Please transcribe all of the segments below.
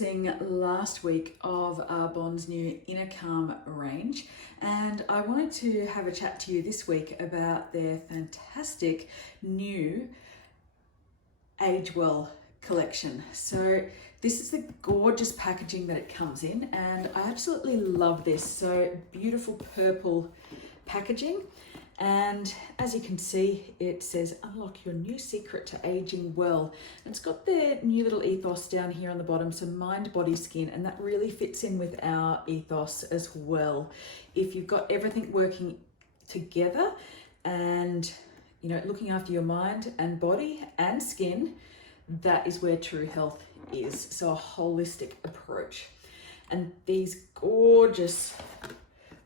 unboxing last week of Arbonne's new Inner Calm range, and I wanted to have a chat to you this week about their fantastic new AgeWell collection. So this is the gorgeous packaging that it comes in, and I absolutely love this. So beautiful purple packaging. And as you can see, it says, unlock your new secret to aging well. And it's got their new little ethos down here on the bottom, so mind, body, skin, and that really fits in with our ethos as well. If you've got everything working together and, looking after your mind and body and skin, that is where true health is. So a holistic approach. And these gorgeous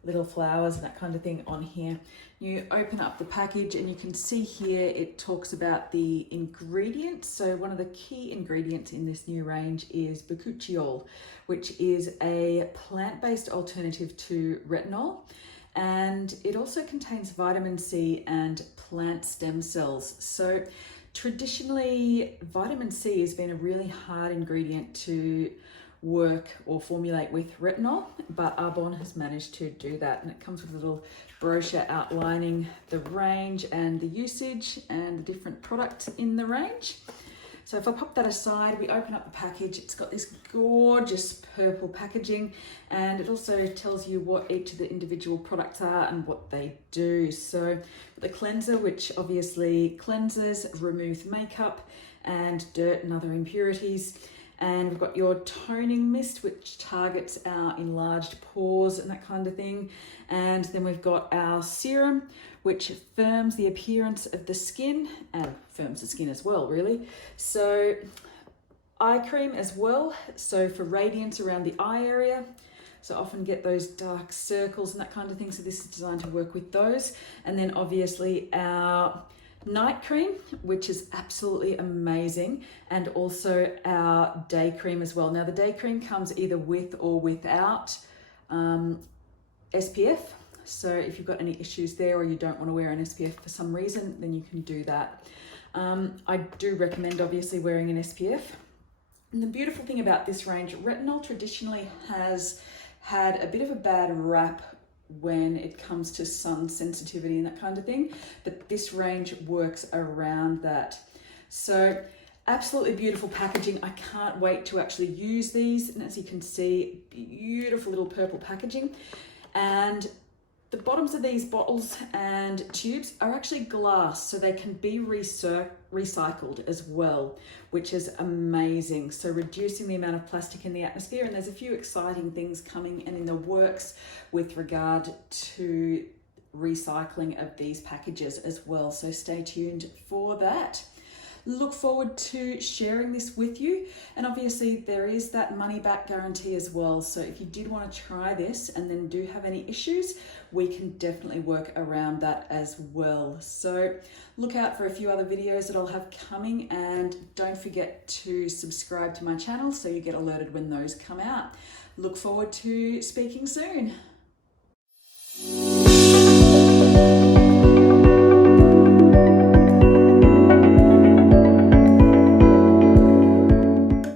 little flowers and that kind of thing on here. You open up the package and you can see here it talks about the ingredients. So one of the key ingredients in this new range is bakuchiol, which is a plant-based alternative to retinol. And it also contains vitamin C and plant stem cells. So traditionally, vitamin C has been a really hard ingredient to work or formulate with retinol, but Arbonne has managed to do that, and it comes with a little brochure outlining the range and the usage and the different products in the range. So if I pop that aside, we open up the package. It's got this gorgeous purple packaging, and it also tells you what each of the individual products are and what they do. So the cleanser, which obviously cleanses, removes makeup and dirt and other impurities. And we've got your toning mist, which targets our enlarged pores and that kind of thing. And then we've got our serum, which firms the appearance of the skin and firms the skin as well, really. So eye cream as well. So for radiance around the eye area. So often get those dark circles and that kind of thing. So this is designed to work with those. And then obviously our night cream, which is absolutely amazing, and also our day cream as well. Now the day cream comes either with or without SPF, so if you've got any issues there or you don't want to wear an SPF for some reason, then you can do that. I do recommend obviously wearing an SPF. And the beautiful thing about this range, retinol traditionally has had a bit of a bad rap when it comes to sun sensitivity and that kind of thing, but this range works around that. So absolutely beautiful packaging. I can't wait to actually use these, and as you can see, beautiful little purple packaging. And the bottoms of these bottles and tubes are actually glass, so they can be recycled as well, which is amazing. So reducing the amount of plastic in the atmosphere, and there's a few exciting things coming and in the works with regard to recycling of these packages as well. So stay tuned for that. Look forward to sharing this with you. And obviously there is that money back guarantee as well. So if you did want to try this and then do have any issues, we can definitely work around that as well. So look out for a few other videos that I'll have coming, and don't forget to subscribe to my channel so you get alerted when those come out. Look forward to speaking soon.